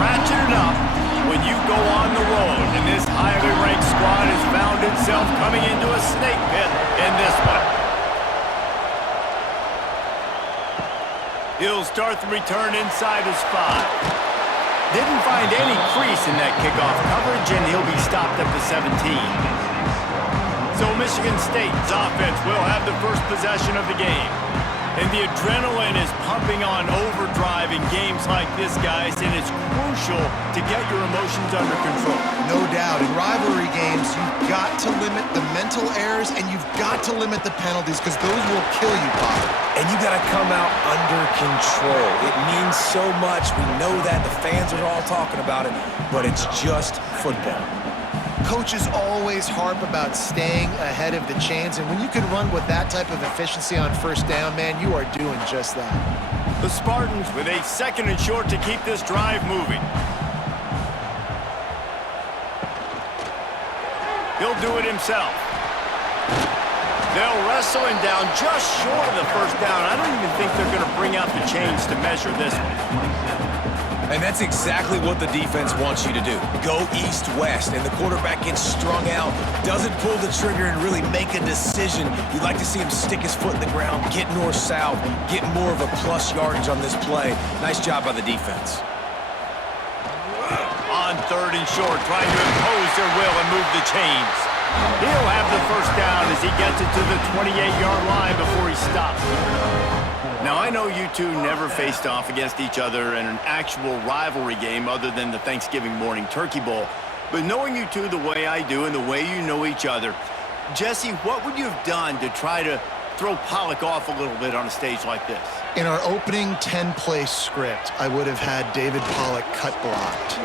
ratchet it up when you go on the road. And this highly ranked squad has found itself coming into a snake pit in this one. He'll start the return inside his 5. Didn't find any crease in that kickoff coverage, and he'll be stopped at the 17. So Michigan State's offense will have the first possession of the game. And the adrenaline is pumping on overdrive in games like this, guys, and it's crucial to get your emotions under control. No doubt. In rivalry games, you've got to limit the mental errors, and you've got to limit the penalties, because those will kill you, Bob. And you got to come out under control. It means so much. We know that. The fans are all talking about it, but it's just football. Coaches always harp about staying ahead of the chains, and when you can run with that type of efficiency on first down, man, you are doing just that. The Spartans with a 2nd and short to keep this drive moving. He'll do it himself. They'll wrestle him down just short of the first down. I don't even think they're going to bring out the chains to measure this one. And that's exactly what the defense wants you to do. Go east-west, and the quarterback gets strung out, doesn't pull the trigger and really make a decision. You'd like to see him stick his foot in the ground, get north-south, get more of a plus yardage on this play. Nice job by the defense. On 3rd and short, trying to impose their will and move the chains. He'll have the first down as he gets it to the 28-yard line before he stops. Now, I know you two never faced off against each other in an actual rivalry game other than the Thanksgiving morning Turkey Bowl. But knowing you two the way I do and the way you know each other, Jesse, what would you have done to try to throw Pollock off a little bit on a stage like this? In our opening 10-play script, I would have had David Pollock cut blocked,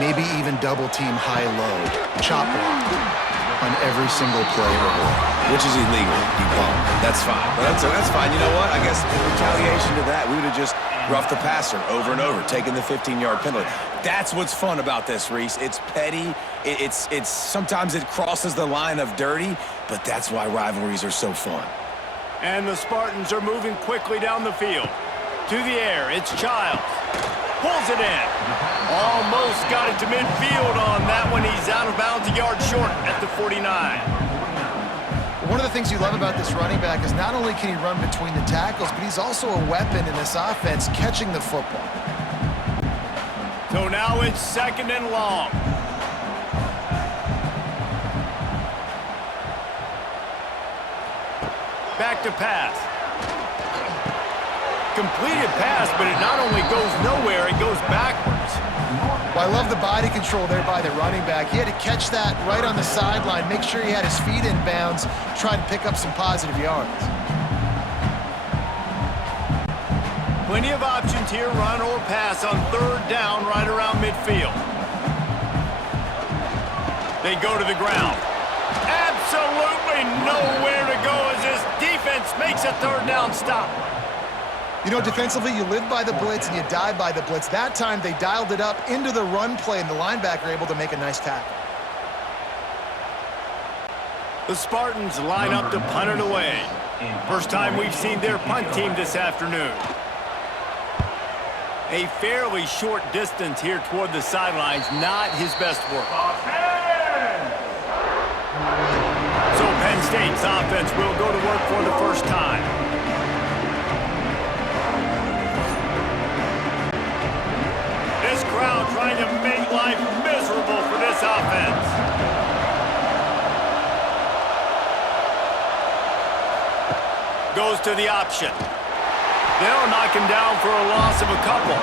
maybe even double-team high-low, chop block on every single play. Which is illegal, Dupont. That's fine. But that's fine. You know what? I guess in retaliation to that, we would have just roughed the passer over and over, taking the 15-yard penalty. That's what's fun about this, Reese. It's petty. It's sometimes it crosses the line of dirty, but that's why rivalries are so fun. And the Spartans are moving quickly down the field. To the air, it's Childs. Pulls it in. Almost got it to midfield on that one. He's out of bounds a yard short at the 49. One of the things you love about this running back is not only can he run between the tackles, but he's also a weapon in this offense catching the football. So now it's 2nd and long. Back to pass. Completed pass, but it not only goes nowhere, it goes backwards. Well, I love the body control there by the running back. He had to catch that right on the sideline, make sure he had his feet in bounds, try to pick up some positive yards. Plenty of options here, run or pass on 3rd down right around midfield. They go to the ground. Absolutely nowhere to go as this defense makes a 3rd down stop. You know, defensively, you live by the blitz and you die by the blitz. That time, they dialed it up into the run play, and the linebacker able to make a nice tackle. The Spartans line up to punt it away. First time we've seen their punt team this afternoon. A fairly short distance here toward the sidelines, not his best work. So Penn State's offense will go to work for the first time. This crowd trying to make life miserable for this offense. Goes to the option. They'll knock him down for a loss of a couple.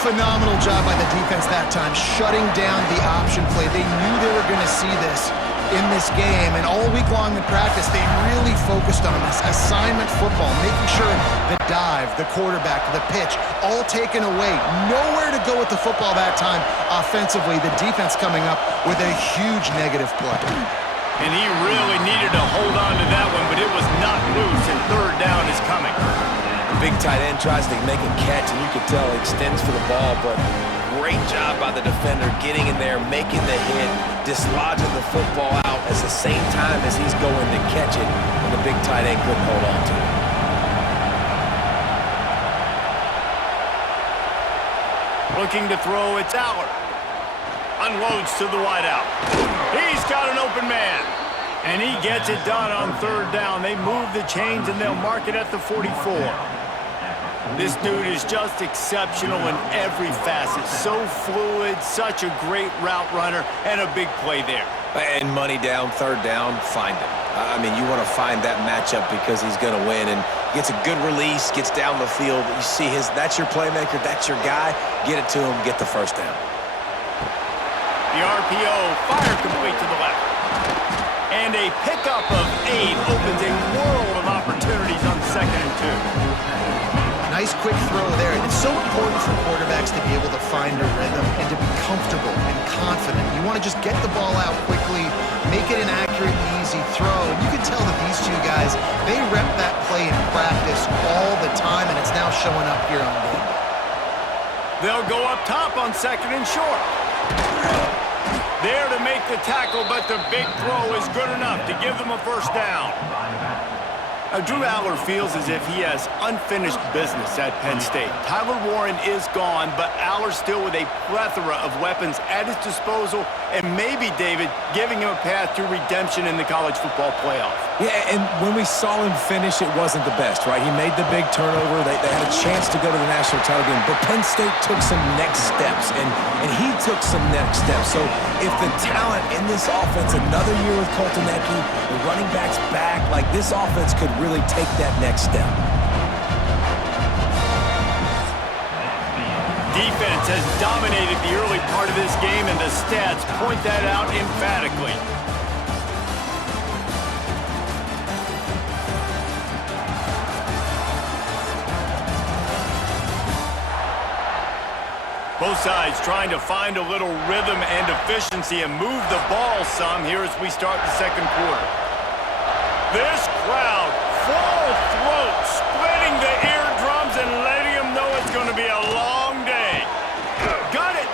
Phenomenal job by the defense that time, shutting down the option play. They knew they were going to see this in this game, and all week long in practice, they really focused on this assignment football, making sure the dive, the quarterback, the pitch, all taken away. Nowhere to go with the football that time offensively. The defense coming up with a huge negative play. And he really needed to hold on to that one, but it was not loose, and 3rd down is coming. The big tight end tries to make a catch, and you can tell he extends for the ball, but great job by the defender getting in there, making the hit, dislodging the football out at the same time as he's going to catch it, and the big tight end couldn't hold on to it. Looking to throw, it's Aller. Unloads to the wideout. He's got an open man. And he gets it done on third down. They move the chains, and they'll mark it at the 44. This dude is just exceptional in every facet. So fluid, such a great route runner, and a big play there. And money down, third down, find him. I mean, you want to find that matchup because he's going to win. And gets a good release, gets down the field. You see that's your playmaker, that's your guy. Get it to him, get the first down. The RPO, fire complete to the left. And a pickup of 8 opens a world of opportunities on 2nd and 2. Nice quick throw there. It's so important for quarterbacks to be able to find a rhythm and to be comfortable and confident. You want to just get the ball out quickly, make it an accurate and easy throw. And you can tell that these two guys, they rep that play in practice all the time, and it's now showing up here on game. They'll go up top on 2nd and short. There to make the tackle, but the big throw is good enough to give them a first down. Now, Drew Aller feels as if he has unfinished business at Penn State. Tyler Warren is gone, but Aller still with a plethora of weapons at his disposal, and maybe, David, giving him a path to redemption in the college football playoff. Yeah, and when we saw him finish, it wasn't the best, right? He made the big turnover. They had a chance to go to the national title game, but Penn State took some next steps, and he took some next steps. So if the talent in this offense, another year with Colton Ecke, the running backs back, like this offense could really take that next step. Defense has dominated the early part of this game, and the stats point that out emphatically. Both sides trying to find a little rhythm and efficiency and move the ball some here as we start the second quarter. This crowd, full throat, splitting the eardrums and letting them know it's going to be a long day. Got it.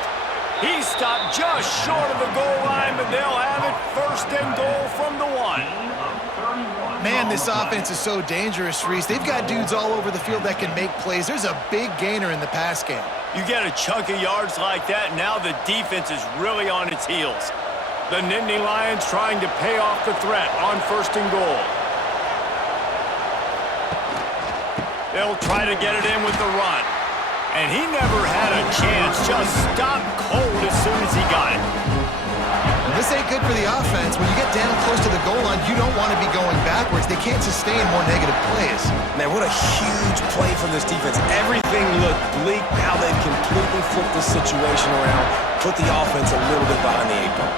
He stopped just short of the goal line, but they'll have it 1st and goal from the 1. Man, this offense is so dangerous, Reese. They've got dudes all over the field that can make plays. There's a big gainer in the pass game. You get a chunk of yards like that, now the defense is really on its heels. The Nittany Lions trying to pay off the threat on 1st and goal. They'll try to get it in with the run. And he never had a chance, just stopped cold as soon as he got it. Well, this ain't good for the offense. When you get down close to the goal line, you don't want to be going backwards. They can't sustain more negative plays. Man, what a huge play from this defense. Everything looked bleak. Now they've completely flipped the situation around, put the offense a little bit behind the 8 ball.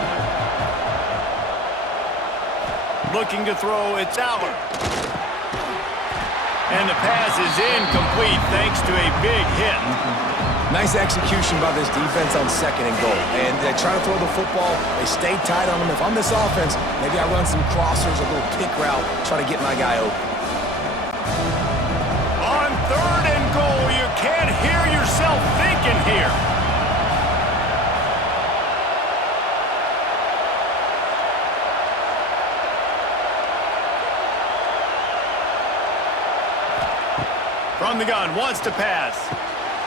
Looking to throw, it's Aller. And the pass is incomplete thanks to a big hit. Nice execution by this defense on 2nd and goal. And they try to throw the football. They stay tight on them. If I'm this offense, maybe I run some crossers, a little pick route, try to get my guy open. On 3rd and goal, you can't hear yourself thinking here. From the gun, wants to pass.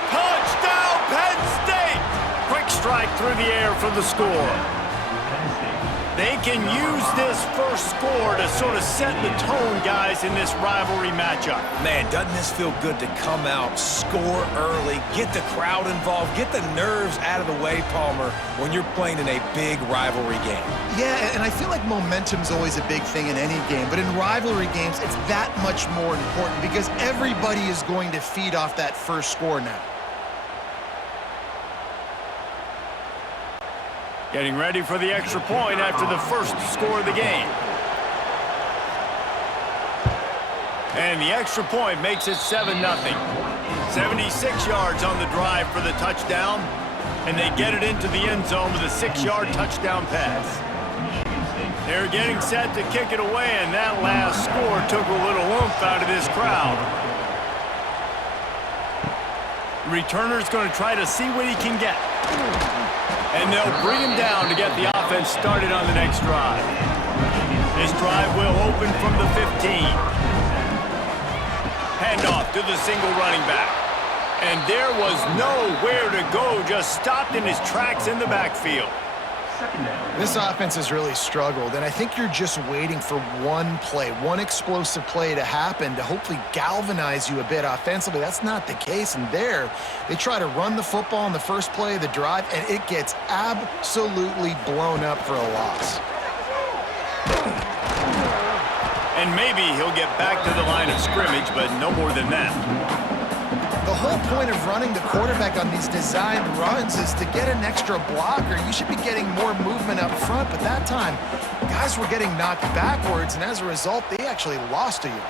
Touchdown, Penn State! Quick strike through the air for the score. They can use this first score to sort of set the tone, guys, in this rivalry matchup. Man, doesn't this feel good to come out, score early, get the crowd involved, get the nerves out of the way, Palmer, when you're playing in a big rivalry game? Yeah, and I feel like momentum's always a big thing in any game, but in rivalry games, it's that much more important because everybody is going to feed off that first score now. Getting ready for the extra point after the first score of the game. And the extra point makes it 7-0. 76 yards on the drive for the touchdown, and they get it into the end zone with a 6-yard touchdown pass. They're getting set to kick it away, and that last score took a little oomph out of this crowd. The returner's going to try to see what he can get. And they'll bring him down to get the offense started on the next drive. This drive will open from the 15. Handoff to the single running back. And there was nowhere to go, just stopped in his tracks in the backfield. This offense has really struggled, and I think you're just waiting for one play, one explosive play to happen to hopefully galvanize you a bit offensively. That's not the case, and there, they try to run the football in the first play of the drive, and it gets absolutely blown up for a loss. And maybe he'll get back to the line of scrimmage, but no more than that. The whole point of running the quarterback on these designed runs is to get an extra blocker. You should be getting more movement up front, but that time, guys were getting knocked backwards, and as a result, they actually lost to you.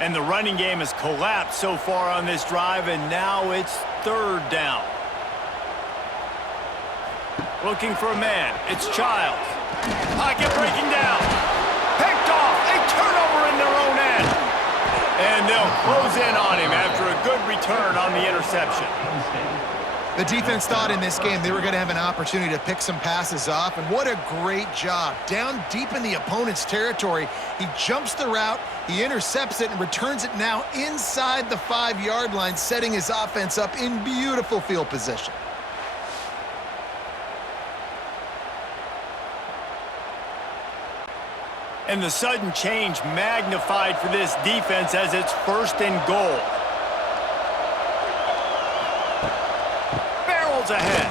And the running game has collapsed so far on this drive, and now it's third down. Looking for a man. It's Childs. Pocket breaking down. Picked off. A turnover in their own end. And they'll close in on him after a good return on the interception. The defense thought in this game they were going to have an opportunity to pick some passes off, and what a great job. Down deep in the opponent's territory, he jumps the route, he intercepts it, and returns it now inside the 5-yard line, setting his offense up in beautiful field position. And the sudden change magnified for this defense as it's first and goal. Barrels ahead.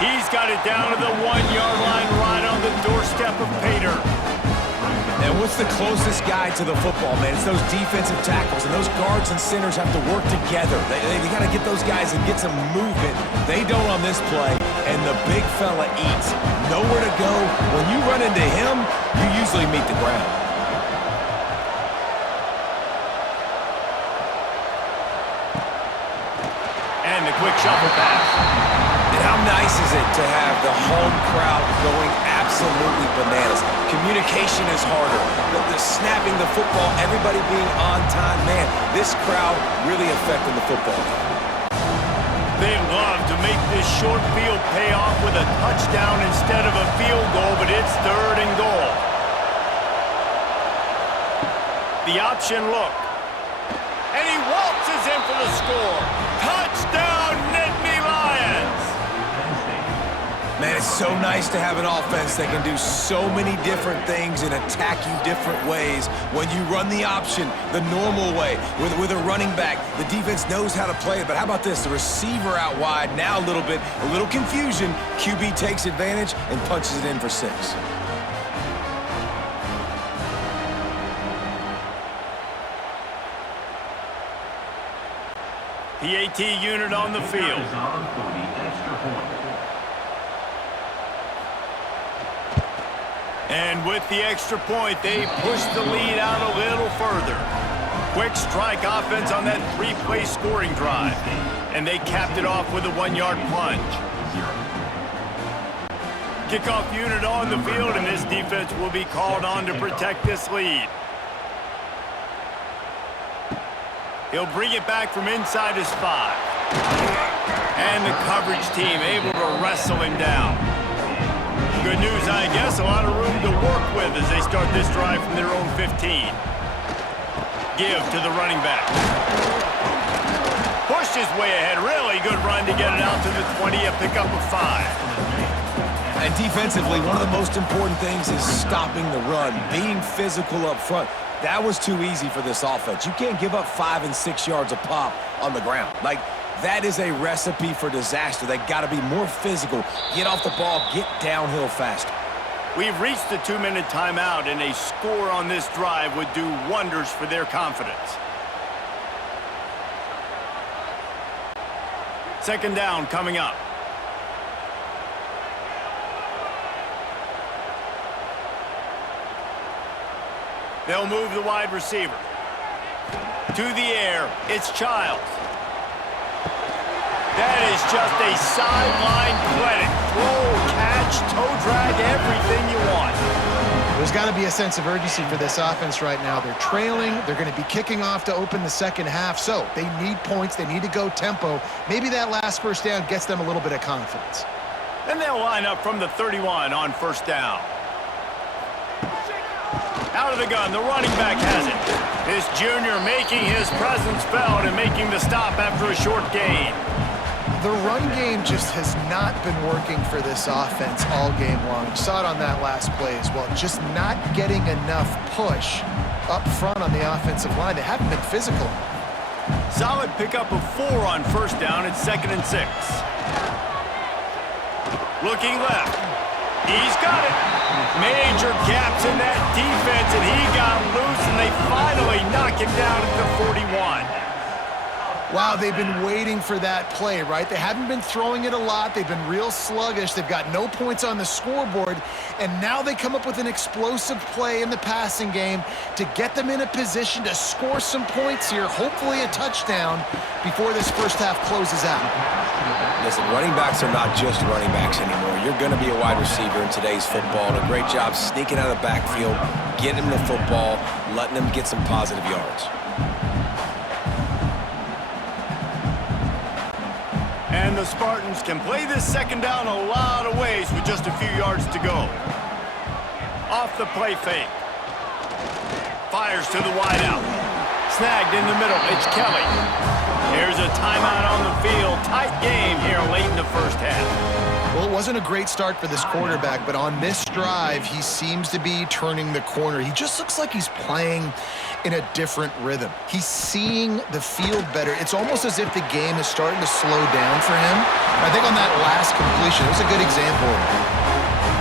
He's got it down to the 1-yard line right on the doorstep of Pater. And what's the closest guy to the football, man? It's those defensive tackles, and those guards and centers have to work together. They got to get those guys and get some movement. They don't on this play, and the big fella eats. Nowhere to go. When you run into him, you usually meet the ground. And the quick shuffle pass. And how nice is it to have the home crowd going absolutely bananas? Communication is harder. The snapping the football, everybody being on time. Man, this crowd really affecting the football game. They love to make this short field pay off with a touchdown instead of a field goal, but it's third and goal. The option look. And he waltzes in for the score. Touchdown, Nittany Lions! Man, it's so nice to have an offense that can do so many different things and attack you different ways. When you run the option the normal way with a running back, the defense knows how to play it. But how about this? The receiver out wide, now a little confusion. QB takes advantage and punches it in for 6. PAT unit on the field. And with the extra point, they push the lead out a little further. Quick strike offense on that 3-play scoring drive. And they capped it off with a 1-yard plunge. Kickoff unit on the field, and this defense will be called on to protect this lead. He'll bring it back from inside his 5. And the coverage team able to wrestle him down. Good news, I guess, a lot of room to work with as they start this drive from their own 15. Give to the running back. Pushed his way ahead. Really good run to get it out to the 20, a pickup of 5. And defensively, one of the most important things is stopping the run, being physical up front. That was too easy for this offense. You can't give up 5 and 6 yards a pop on the ground. Like, that is a recipe for disaster. They got to be more physical, get off the ball, get downhill faster. We've reached the 2-minute timeout, and a score on this drive would do wonders for their confidence. Second down coming up. They'll move the wide receiver. To the air, it's Childs. That is just a sideline clinic. Throw, catch, toe drag, everything you want. There's got to be a sense of urgency for this offense right now. They're trailing. They're going to be kicking off to open the second half. So they need points. They need to go tempo. Maybe that last first down gets them a little bit of confidence. And they'll line up from the 31 on first down. Out of the gun, the running back has it. This junior making his presence felt and making the stop after a short gain. The run game just has not been working for this offense all game long. You saw it on that last play as well. Just not getting enough push up front on the offensive line. They haven't been physical. Solid pickup of 4 on first down at 2nd and 6. Looking left. He's got it. Major gaps in that defense, and he got loose, and they finally knock him down at the 41. Wow, they've been waiting for that play, right? They haven't been throwing it a lot. They've been real sluggish. They've got no points on the scoreboard, and now they come up with an explosive play in the passing game to get them in a position to score some points here, hopefully a touchdown, before this first half closes out. Listen, running backs are not just running backs anymore. You're going to be a wide receiver in today's football. And a great job sneaking out of the backfield, getting them the football, letting them get some positive yards. And the Spartans can play this second down a lot of ways with just a few yards to go. Off the play fake. Fires to the wideout. Snagged in the middle. It's Kelly. Here's a timeout on the field. Tight game here late in the first half. Well, it wasn't a great start for this quarterback, but on this drive, he seems to be turning the corner. He just looks like he's playing in a different rhythm. He's seeing the field better. It's almost as if the game is starting to slow down for him. I think on that last completion, it was a good example of it.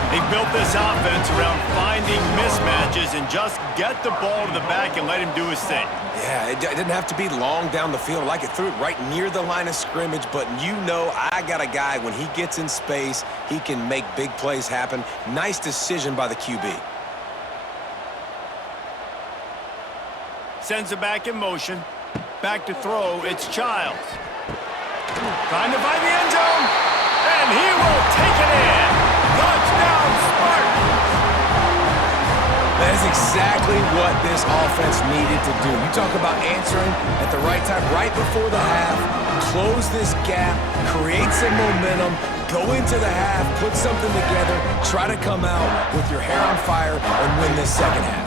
They built this offense around finding mismatches and just get the ball to the back and let him do his thing. Yeah, it didn't have to be long down the field. Like it threw it right near the line of scrimmage, but you know I got a guy, when he gets in space, he can make big plays happen. Nice decision by the QB. Sends it back in motion. Back to throw, it's Childs. Trying to find the end zone, and he will take it in. Touchdown, Spartans! That is exactly what this offense needed to do. You talk about answering at the right time, right before the half, close this gap, create some momentum, go into the half, put something together, try to come out with your hair on fire and win this second half.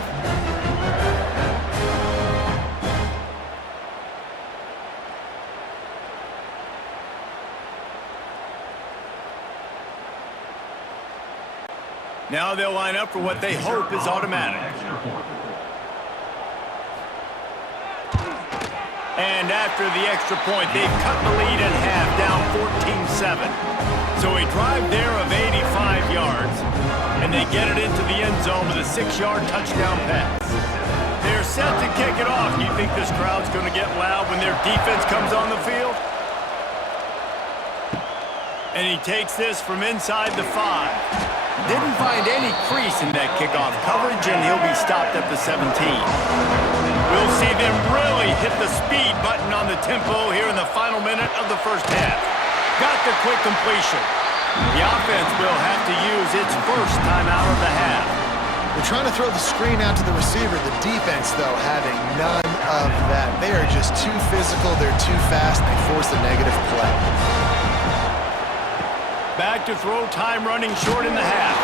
Now they'll line up for what they hope is automatic. And after the extra point, they've cut the lead in half, down 14-7. So a drive there of 85 yards, and they get it into the end zone with a 6-yard touchdown pass. They're set to kick it off. Do you think this crowd's going to get loud when their defense comes on the field? And he takes this from inside the 5. Didn't find any crease in that kickoff coverage, and he'll be stopped at the 17. We'll see them really hit the speed button on the tempo here in the final minute of the first half. Got the quick completion. The offense will have to use its first timeout of the half. They're trying to throw the screen out to the receiver. The defense, though, having none of that. They are just too physical. They're too fast, and they force a negative play. Back to throw, time running short in the half.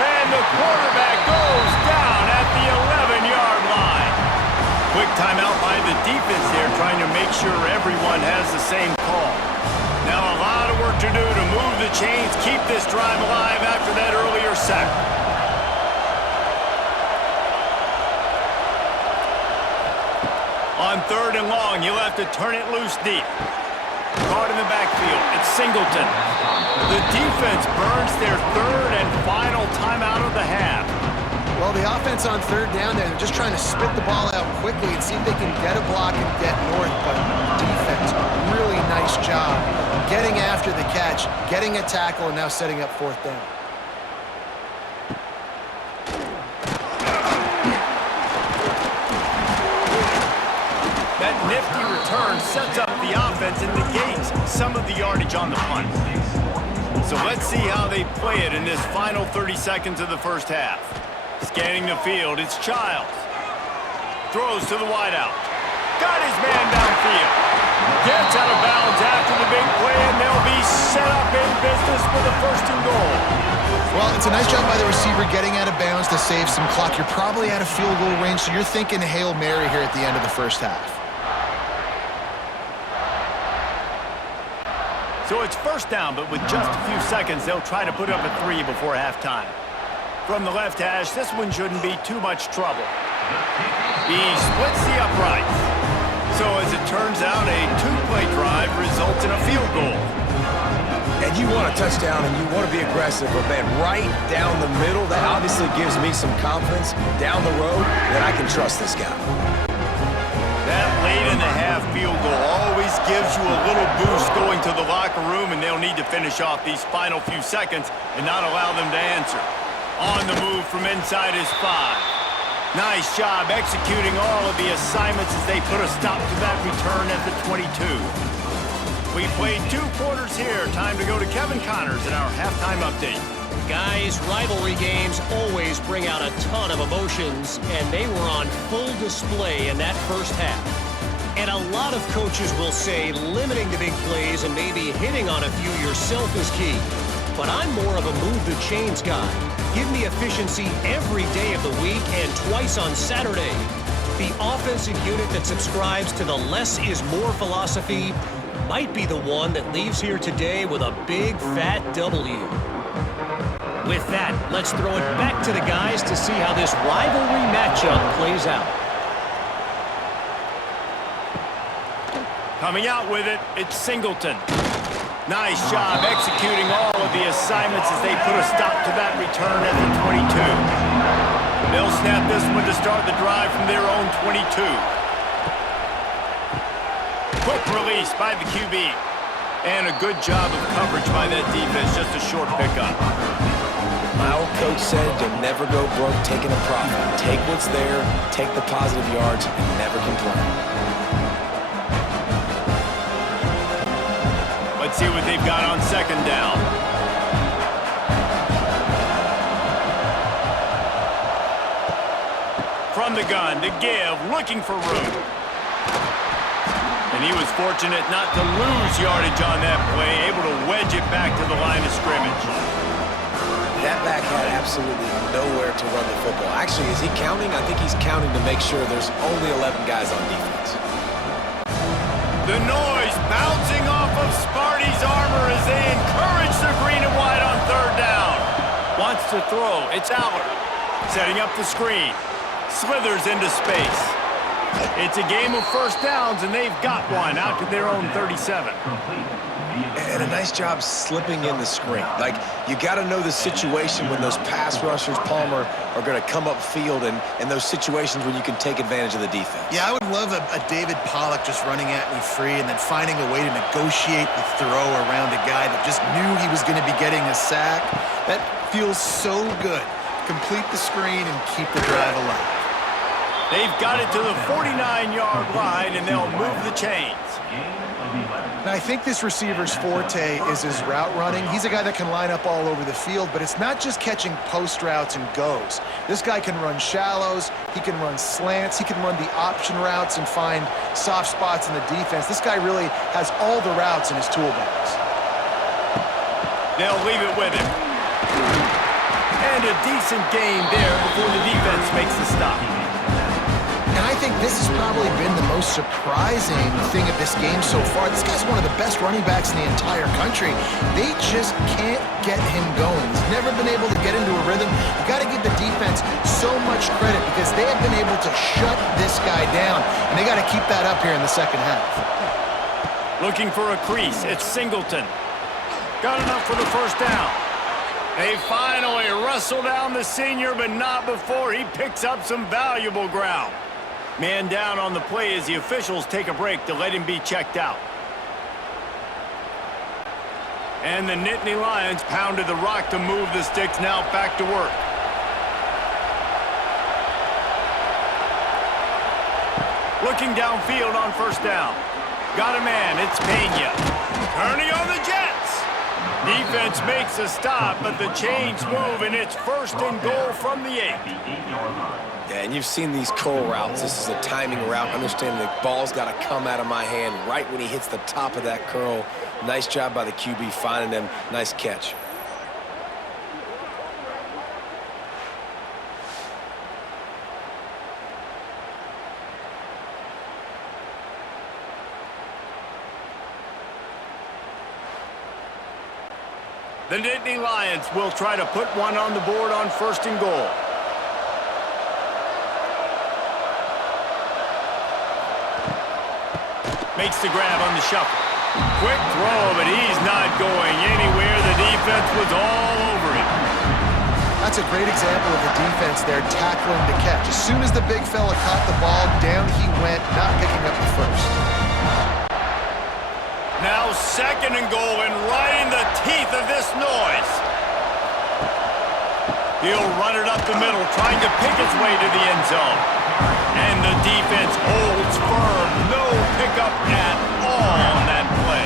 And the quarterback goes down at the 11-yard line. Quick timeout by the defense there, trying to make sure everyone has the same call. Now a lot of work to do to move the chains, keep this drive alive after that earlier sack. On 3rd and long, you'll have to turn it loose deep. Caught in the backfield, it's Singleton. The defense burns their 3rd and final timeout of the half. Well, the offense on 3rd down there, they're just trying to spit the ball out quickly and see if they can get a block and get north. But defense, really nice job getting after the catch, getting a tackle, and now setting up 4th down. That nifty return sets up the offense and negates some of the yardage on the punt. So let's see how they play it in this final 30 seconds of the first half. Scanning the field, it's Childs. Throws to the wideout. Got his man downfield. Gets out of bounds after the big play, and they'll be set up in business for the 1st and goal. Well, it's a nice job by the receiver getting out of bounds to save some clock. You're probably out of field goal range, so you're thinking Hail Mary here at the end of the first half. So it's first down, but with just a few seconds, they'll try to put up a 3 before halftime. From the left hash, this one shouldn't be too much trouble. He splits the uprights. So as it turns out, a 2-play drive results in a field goal. And you want a touchdown and you want to be aggressive, but man, right down the middle, that obviously gives me some confidence down the road that I can trust this guy. That late in the half field goal always gives you a little boost going to the locker room, and they'll need to finish off these final few seconds and not allow them to answer. On the move from inside his 5. Nice job executing all of the assignments as they put a stop to that return at the 22. We played 2 quarters here. Time to go to Kevin Connors in our halftime update. Guys, rivalry games always bring out a ton of emotions, and they were on full display in that first half. And a lot of coaches will say limiting the big plays and maybe hitting on a few yourself is key. But I'm more of a move the chains guy. Give me efficiency every day of the week and twice on Saturday. The offensive unit that subscribes to the less is more philosophy might be the one that leaves here today with a big fat W. With that, let's throw it back to the guys to see how this rivalry matchup plays out. Coming out with it, it's Singleton. Nice job executing all of the assignments as they put a stop to that return at the 22. They'll snap this one to start the drive from their own 22. Quick release by the QB. And a good job of coverage by that defense, just a short pickup. My old coach said you'll never go broke taking a profit. Take what's there, take the positive yards, and never complain. Let's see what they've got on second down. From the gun, to give, looking for room. And he was fortunate not to lose yardage on that play, able to wedge it back to the line of scrimmage. That back had absolutely nowhere to run the football. Actually, is he counting? I think he's counting to make sure there's only 11 guys on defense. The noise bouncing off of Sparty's armor as they encourage the green and white on third down. Wants to throw. It's Aller. Setting up the screen. Slithers into space. It's a game of first downs, and they've got one out to their own 37. And a nice job slipping in the screen. Like, you got to know the situation when those pass rushers, Palmer, are going to come upfield and those situations where you can take advantage of the defense. Yeah, I would love a David Pollock just running at me free and then finding a way to negotiate the throw around a guy that just knew he was going to be getting a sack. That feels so good. Complete the screen and keep the drive alive. They've got it to the 49-yard line, and they'll move the chains. Now, I think this receiver's forte is his route running. He's a guy that can line up all over the field, but it's not just catching post routes and goes. This guy can run shallows, he can run slants, he can run the option routes and find soft spots in the defense. This guy really has all the routes in his toolbox. They'll leave it with him. And a decent gain there before the defense makes the stop. And I think this has probably been the most surprising thing of this game so far. This guy's one of the best running backs in the entire country. They just can't get him going. He's never been able to get into a rhythm. You got to give the defense so much credit because they have been able to shut this guy down, and they got to keep that up here in the second half. Looking for a crease. It's Singleton. Got enough for the first down. They finally wrestle down the senior, but not before he picks up some valuable ground. Man down on the play as the officials take a break to let him be checked out. And the Nittany Lions pounded the rock to move the sticks, now back to work. Looking downfield on first down. Got a man, it's Pena. Turning on the Jets. Defense makes a stop, but the chains move, and it's first and goal from the 8. Yeah, and you've seen these curl routes. This is a timing route. Understand the ball's got to come out of my hand right when he hits the top of that curl. Nice job by the QB finding him. Nice catch. The Nittany Lions will try to put one on the board on 1st and goal. Makes the grab on the shuffle. Quick throw, but he's not going anywhere. The defense was all over him. That's a great example of the defense there tackling the catch. As soon as the big fella caught the ball, down he went, not picking up the first. Now 2nd and goal, and right in the teeth of this noise. He'll run it up the middle, trying to pick his way to the end zone. And the defense holds firm. No pickup at all on that play.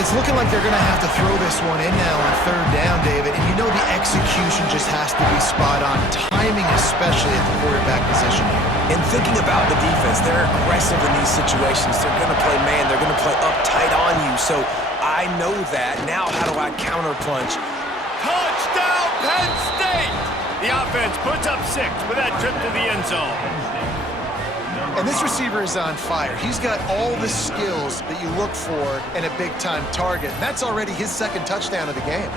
It's looking like they're going to have to throw this one in now on 3rd down, David. And you know the execution just has to be spot on. Timing especially at the quarterback position here. And thinking about the defense, they're aggressive in these situations. They're going to play man. They're going to play up tight on you. So I know that. Now how do I counterpunch? Touchdown, Penn State! The offense puts up 6 with that trip to the end zone. And this receiver is on fire. He's got all the skills that you look for in a big-time target. That's already his 2nd touchdown of the game.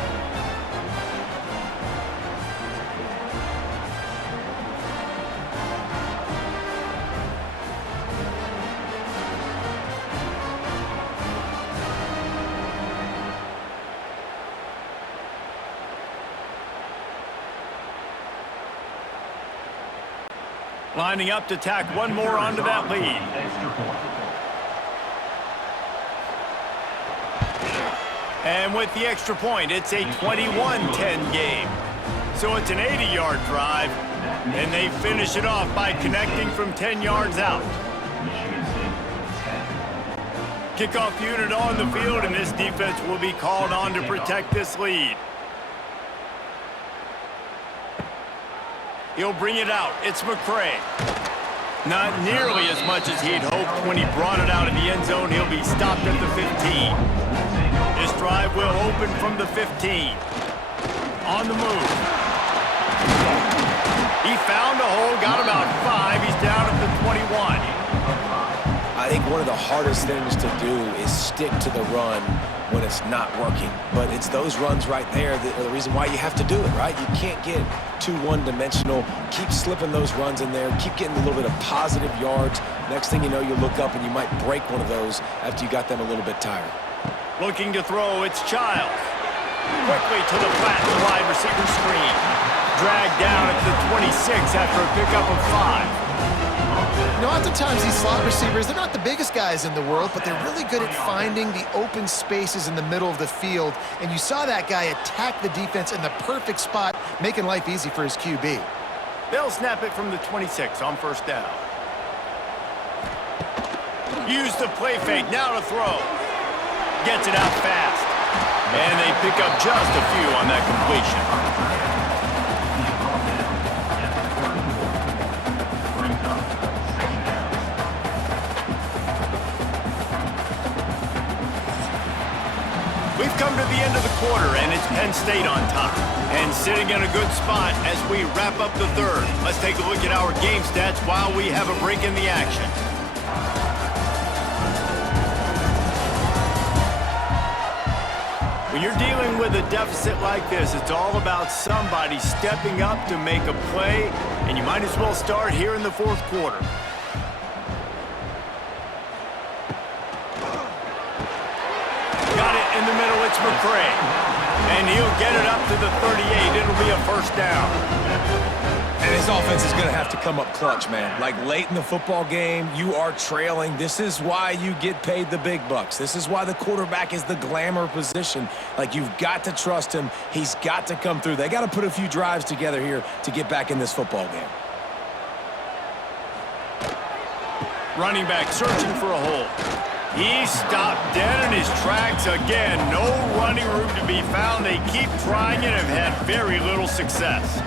Lining up to tack one more onto that lead. And with the extra point, it's a 21-10 game. So it's an 80-yard drive, and they finish it off by connecting from 10 yards out. Kickoff unit on the field, and this defense will be called on to protect this lead. He'll bring it out. It's McCray. Not nearly as much as he'd hoped when he brought it out in the end zone. He'll be stopped at the 15. This drive will open from the 15. On the move. He found a hole, got about 5. He's down at the 21. I think one of the hardest things to do is stick to the run when it's not working. But it's those runs right there that are the reason why you have to do it, right? You can't get too one-dimensional. Keep slipping those runs in there. Keep getting a little bit of positive yards. Next thing you know, you look up and you might break one of those after you got them a little bit tired. Looking to throw, it's Childs. Quickly to the flat wide receiver screen. Dragged down at the 26 after a pickup of 5. You know, oftentimes these slot receivers, they're not the biggest guys in the world, but they're really good at finding the open spaces in the middle of the field. And you saw that guy attack the defense in the perfect spot, making life easy for his QB. They'll snap it from the 26 on 1st down. Use the play fake, now to throw. Gets it out fast. And they pick up just a few on that completion. We've come to the end of the quarter, and it's Penn State on top. And sitting in a good spot as we wrap up the 3rd. Let's take a look at our game stats while we have a break in the action. When you're dealing with a deficit like this, it's all about somebody stepping up to make a play, and you might as well start here in the 4th quarter. Got it in the middle, it's McCray. And he'll get it up to the 38. It'll be a 1st down. And his offense is going to have to come up clutch, man. Like late in the football game, you are trailing. This is why you get paid the big bucks. This is why the quarterback is the glamour position. Like, you've got to trust him. He's got to come through. They got to put a few drives together here to get back in this football game. Running back searching for a hole. He stopped dead in his tracks again. No running room to be found. They keep trying it and have had very little success.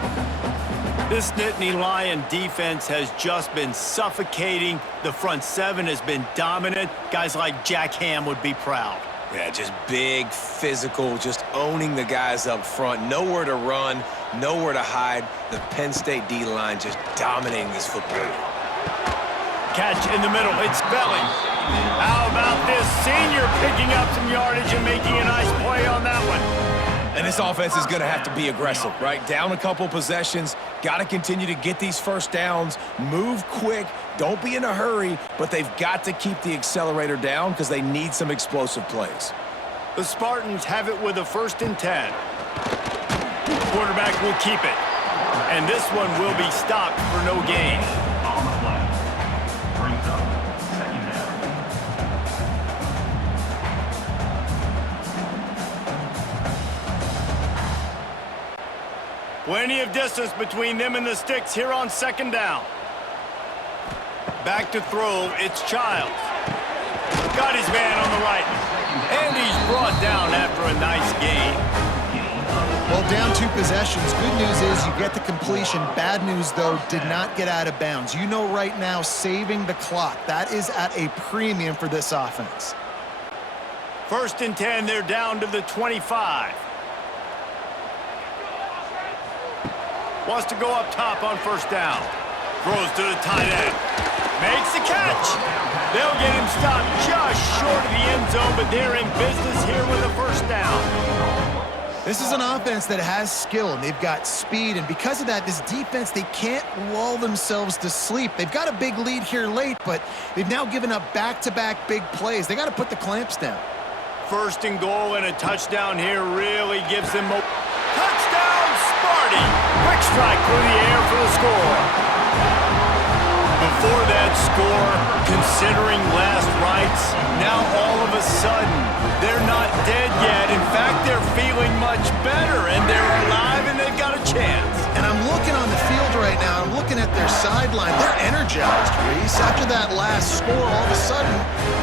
This Nittany Lion defense has just been suffocating. The front 7 has been dominant. Guys like Jack Ham would be proud. Yeah, just big, physical, just owning the guys up front. Nowhere to run, nowhere to hide. The Penn State D-line just dominating this football game. Catch in the middle. It's Belling. How about this senior picking up some yardage and making a nice play on that one? this offense is going to have to be aggressive, right? Down a couple possessions, got to continue to get these first downs, move quick, don't be in a hurry, but they've got to keep the accelerator down because they need some explosive plays. The Spartans have it with a 1st and 10. Quarterback will keep it. And this one will be stopped for no gain. On the play. Brings up 2nd down. Plenty of distance between them and the sticks here on 2nd down. Back to throw, it's Childs. Got his man on the right. And he's brought down after a nice gain. Well, down 2 possessions. Good news is you get the completion. Bad news, though, did not get out of bounds. You know right now, saving the clock, that is at a premium for this offense. 1st and 10, they're down to the 25. Wants to go up top on 1st down. Throws to the tight end. Makes the catch. They'll get him stopped just short of the end zone, but they're in business here with a 1st down. This is an offense that has skill, and they've got speed, and because of that, this defense, they can't lull themselves to sleep. They've got a big lead here late, but they've now given up back-to-back big plays. They got to put the clamps down. 1st and goal, and a touchdown here really gives them a touchdown, Sparty! Quick strike through the air for the score. Before that score, considering last rites, now all of a sudden, they're not dead yet. In fact, they're feeling much better, and they're alive, and they've got a chance. And I'm looking on the field right now. I'm looking at their sideline. They're energized, Reese. After that last score, all of a sudden,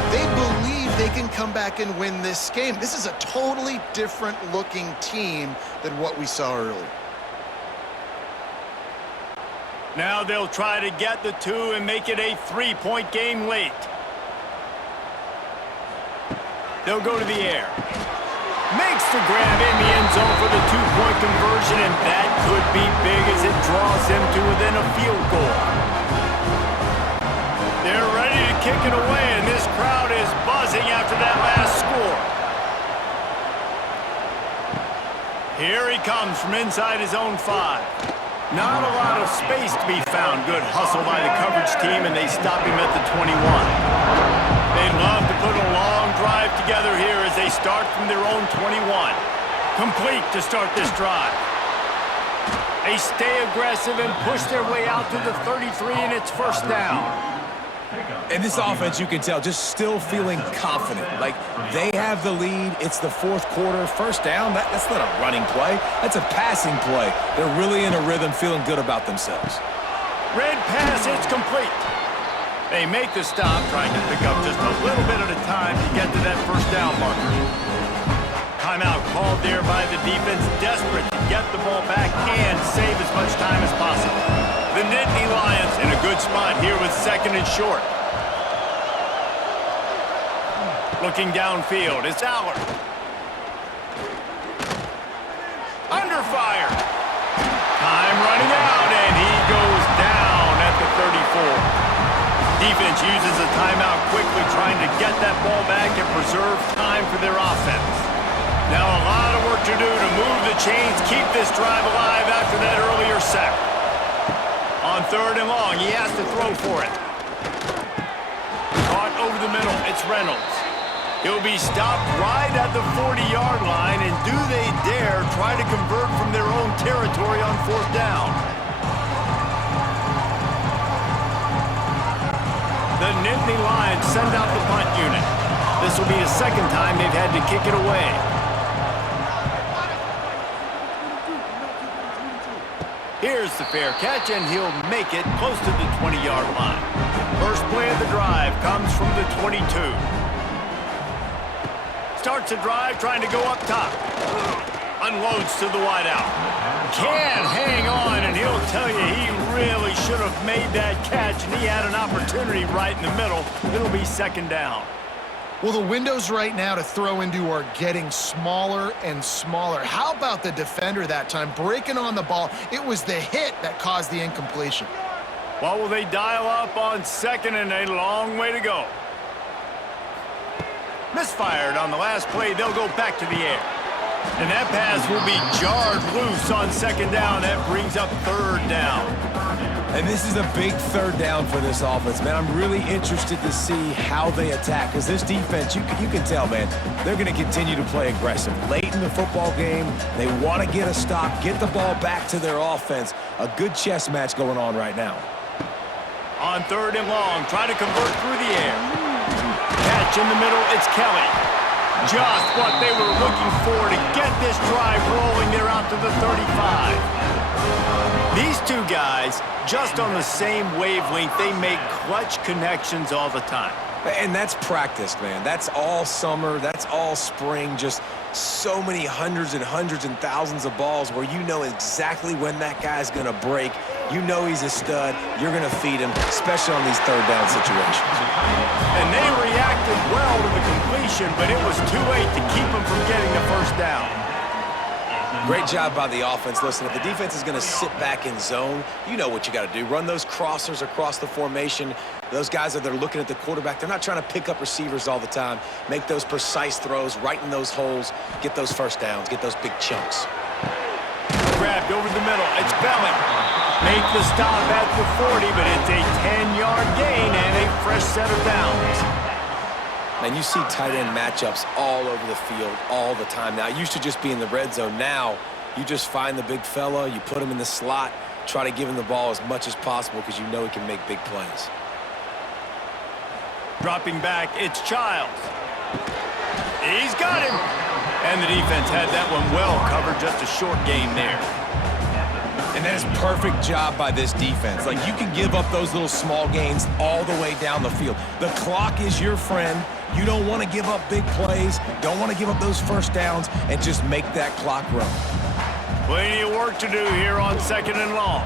they believe they can come back and win this game. This is a totally different-looking team than what we saw earlier. Now they'll try to get the 2 and make it a 3-point game late. They'll go to the air. Makes the grab in the end zone for the 2-point conversion, and that could be big as it draws them to within a field goal. They're ready to kick it away, and this crowd is buzzing after that last score. Here he comes from inside his own 5. Not a lot of space to be found. Good hustle by the coverage team, and they stop him at the 21. They'd love to put a long drive together here as they start from their own 21. Complete to start this drive. They stay aggressive and push their way out to the 33, and it's 1st down. And this offense, you can tell, just still feeling confident. Like, they have the lead. It's the 4th quarter. 1st down, that's not a running play. That's a passing play. They're really in a rhythm, feeling good about themselves. Red pass, it's complete. They make the stop, trying to pick up just a little bit at a time to get to that 1st down marker. Timeout called there by the defense, desperate to get the ball back and save as much time as possible. The Nittany Lions in a good spot here with 2nd and short. Looking downfield, it's Allard. Under fire. Time running out, and he goes down at the 34. Defense uses a timeout quickly, trying to get that ball back and preserve time for their offense. Now a lot of work to do to move the chains, keep this drive alive after that earlier sack. On 3rd and long, he has to throw for it. Caught over the middle, it's Reynolds. He'll be stopped right at the 40-yard line, and do they dare try to convert from their own territory on 4th down? The Nittany Lions send out the punt unit. This will be the 2nd time they've had to kick it away. Here's the fair catch, and he'll make it close to the 20-yard line. First play of the drive comes from the 22. Starts a drive trying to go up top. Unloads to the wideout. Can't hang on, and he'll tell you he really should have made that catch, and he had an opportunity right in the middle. It'll be 2nd down. Well, the windows right now to throw into are getting smaller and smaller. How about the defender that time breaking on the ball? It was the hit that caused the incompletion. What will they dial up on 2nd, and a long way to go? Misfired on the last play. They'll go back to the air. And that pass will be jarred loose on second down. That brings up third down. And this is a big third down for this offense, man. I'm really interested to see how they attack, because this defense, you can tell, man, they're going to continue to play aggressive. Late in the football game, they want to get a stop, get the ball back to their offense. A good chess match going on right now. On third and long, try to convert through the air. Catch in the middle, it's Kelly. Just what they were looking for to get this drive rolling. They're out to the 35. These two guys, just on the same wavelength, they make clutch connections all the time. And that's practice, man. That's all summer. That's all spring. Just so many hundreds and thousands of balls where you know exactly when that guy's going to break. You know he's a stud. You're going to feed him, especially on these third down situations. And they reacted well to the completion, but it was too late to keep them from getting the first down. Great job by the offense. Listen, if the defense is going to sit back in zone, you know what you got to do. Run those crossers across the formation. Those guys that are looking at the quarterback, they're not trying to pick up receivers all the time. Make those precise throws right in those holes. Get those first downs. Get those big chunks. Grabbed over the middle. It's Belling. Make the stop at the 40, but it's a 10-yard gain and a fresh set of downs. Man, you see tight end matchups all over the field all the time. Now, it used to just be in the red zone. Now, you just find the big fella, you put him in the slot, try to give him the ball as much as possible because you know he can make big plays. Dropping back, it's Childs. He's got him. And the defense had that one well covered, just a short gain there. And that is perfect job by this defense. Like, you can give up those little small gains all the way down the field. The clock is your friend. You don't want to give up big plays. Don't want to give up those first downs and just make that clock run. Plenty of work to do here on second and long.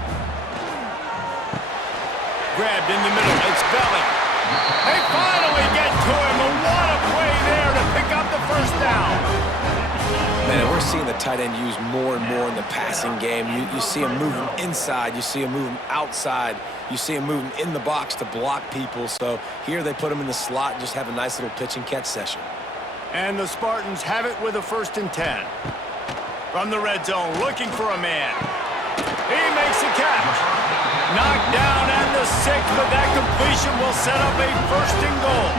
Grabbed in the middle. It's Belling. They finally get to him. And what a play there to pick up the first down. Man, we're seeing the tight end used more and more in the passing game. You see him moving inside. You see him moving outside. You see him moving in the box to block people. So here they put him in the slot and just have a nice little pitch and catch session. And the Spartans have it with a 1st and 10. From the red zone, looking for a man. He makes a catch. Knocked down at the 6, but that completion will set up a 1st and goal.